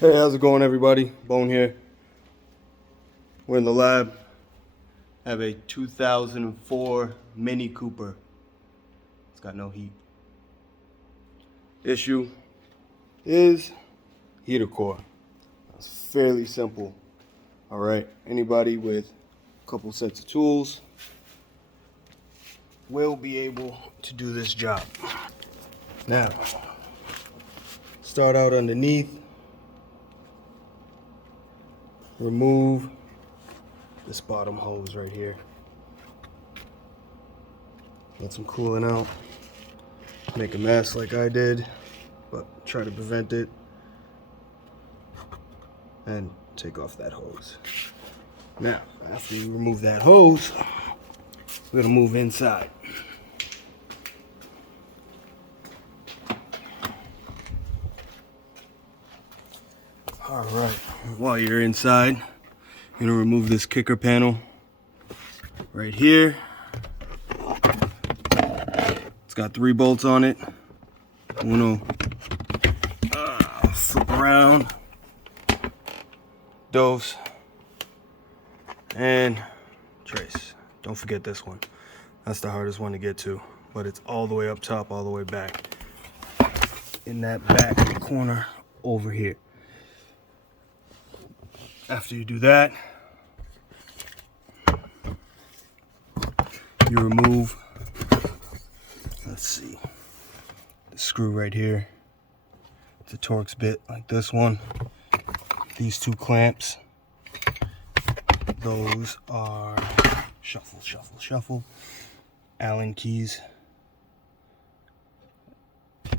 Hey, how's it going, everybody? Bone here. We're in the lab. I have a 2004 Mini Cooper. It's got no heat. Issue is heater core. It's fairly simple. All right, anybody with a couple sets of tools will be able to do this job. Now, start out underneath. Remove this bottom hose right here. Let some cooling out. Make a mess like I did, but try to prevent it. And take off that hose. Now, after you remove that hose, we're gonna move inside. All right, while you're inside, you're gonna remove this kicker panel right here. It's got 3 bolts on it. Uno, flip around, dos, and trace. Don't forget this one. That's the hardest one to get to, but it's all the way up top, all the way back. In that back corner over here. After you do that, you remove, let's see, the screw right here. It's a Torx bit like this one. These 2 clamps, those are shuffle, shuffle, shuffle, Allen keys.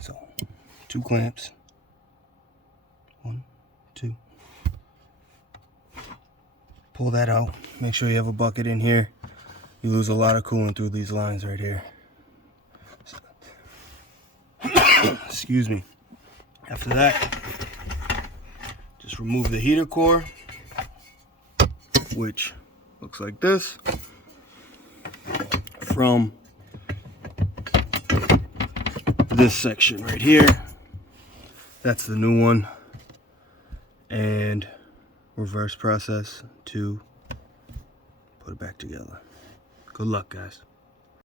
So 2 clamps, 1, 2. Pull that out. Make sure you have a bucket in here. You lose a lot of coolant through these lines right here. Excuse me. After that, just remove the heater core, which looks like this, from this section right here. That's the new one. And reverse process to put it back together. Good luck, guys.